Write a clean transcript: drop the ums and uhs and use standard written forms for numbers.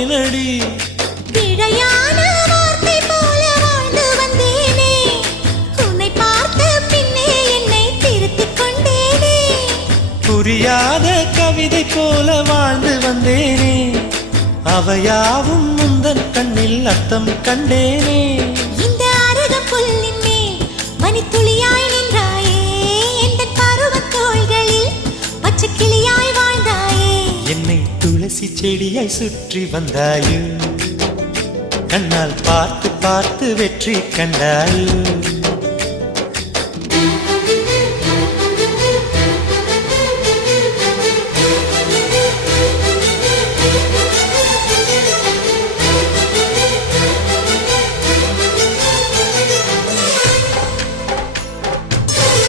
வந்தேனடி. பிழையான வார்த்தை போல வாழ்ந்து வந்தேனே, உன்னை பார்த்த பின்னே என்னை திருத்திக் கொண்டேனே. புரியாத கவிதை போல வாழ்ந்து வந்தேனே, அவையாவும் முந்தன் கண்ணில் அர்த்தம் கண்டேனே. இந்த அருகம் புல்லின் மேல் மணித்துளியாய் நின்றாயே, எந்த பருவத் தோள்களில் பச்சை கிளியாய் வாழ்ந்தாயே. என்னை துளசி செடியாய் சுற்றி வந்தாயோ, கண்ணால் பார்த்து பார்த்து வெற்றி கண்டாயோ.